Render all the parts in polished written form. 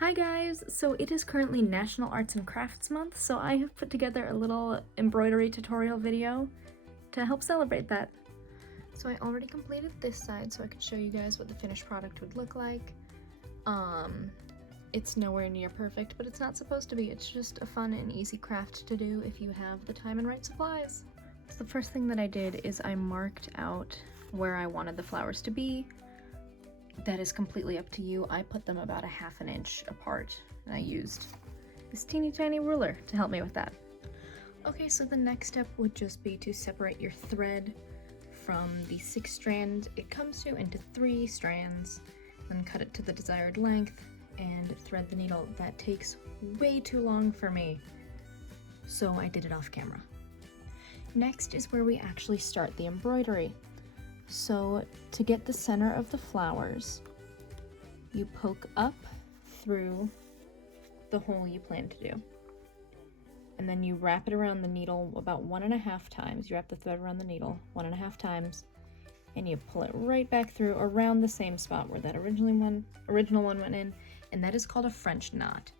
Hi guys! So it is currently National Arts and Crafts Month, so I have put together a little embroidery tutorial video to help celebrate that. So I already completed this side so I could show you guys what the finished product would look like. It's nowhere near perfect, but it's not supposed to be. It's just a fun and easy craft to do if you have the time and right supplies. So the first thing that I did is I marked out where I wanted the flowers to be. That is completely up to you. I put them about 1/2 inch apart, and I used this teeny tiny ruler to help me with that. Okay, so the next step would just be to separate your thread from the 6 strand it comes to into 3 strands, then cut it to the desired length and thread the needle. That takes way too long for me, so I did it off camera. Next is where we actually start the embroidery. So to get the center of the flowers, you poke up through the hole you plan to do. And then you wrap it around the needle about 1.5 times. You wrap the thread around the needle 1.5 times, and you pull it right back through around the same spot where that original one went in, and that is called a French knot.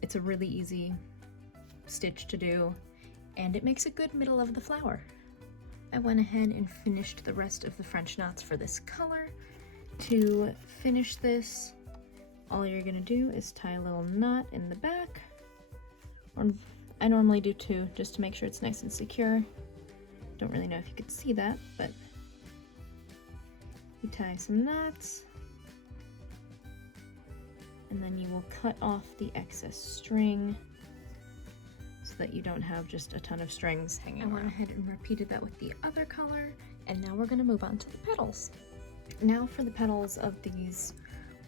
It's a really easy stitch to do, and it makes a good middle of the flower. I went ahead and finished the rest of the French knots for this color. To finish this, all you're gonna do is tie a little knot in the back. Or I normally do 2, just to make sure it's nice and secure. Don't really know if you could see that, but you tie some knots, and then you will cut off the excess string so that you don't have just a ton of strings hanging around. I went ahead and repeated that with the other color, and now we're gonna move on to the petals. Now for the petals of these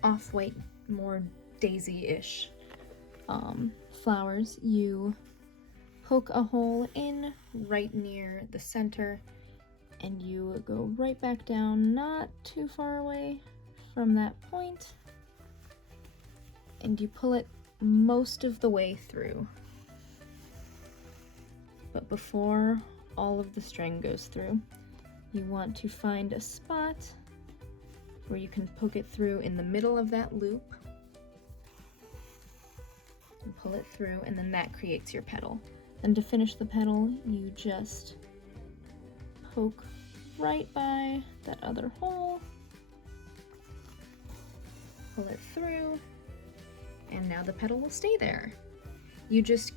off-white, more daisy-ish flowers, you poke a hole in right near the center, and you go right back down, not too far away from that point, and you pull it most of the way through. But before all of the string goes through, you want to find a spot where you can poke it through in the middle of that loop and pull it through, and then that creates your petal. And to finish the petal, you just poke right by that other hole, pull it through, and now the petal will stay there. You just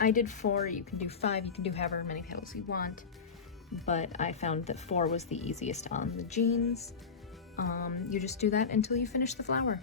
I did 4, you can do 5, you can do however many petals you want, but I found that 4 was the easiest on the jeans. You just do that until you finish the flower.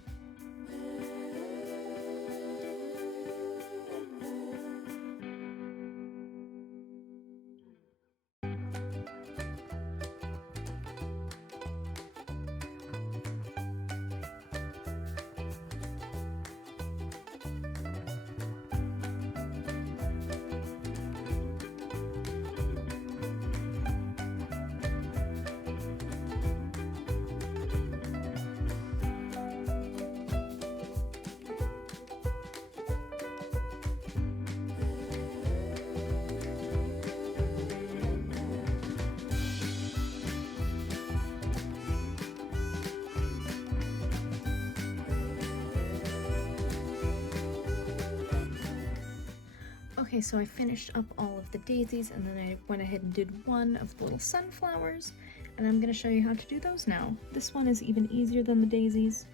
Okay, so I finished up all of the daisies, and then I went ahead and did one of the little sunflowers, and I'm going to show you how to do those now. This one is even easier than the daisies.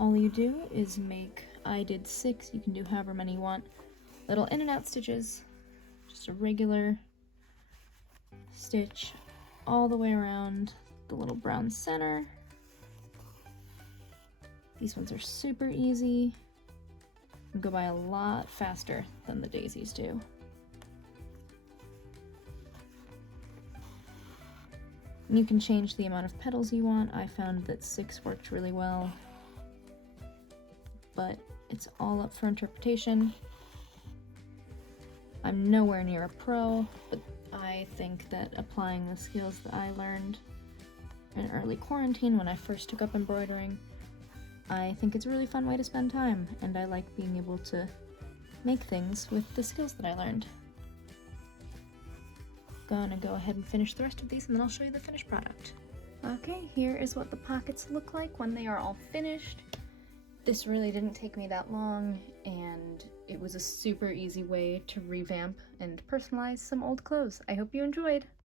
All you do is I did 6, you can do however many you want, little in and out stitches, just a regular stitch all the way around the little brown center. These ones are super easy. Go by a lot faster than the daisies do. And you can change the amount of petals you want. I found that 6 worked really well, but it's all up for interpretation. I'm nowhere near a pro, but I think that applying the skills that I learned in early quarantine when I first took up embroidering, I think it's a really fun way to spend time, and I like being able to make things with the skills that I learned. Gonna go ahead and finish the rest of these, and then I'll show you the finished product. Okay, here is what the pockets look like when they are all finished. This really didn't take me that long, and it was a super easy way to revamp and personalize some old clothes. I hope you enjoyed!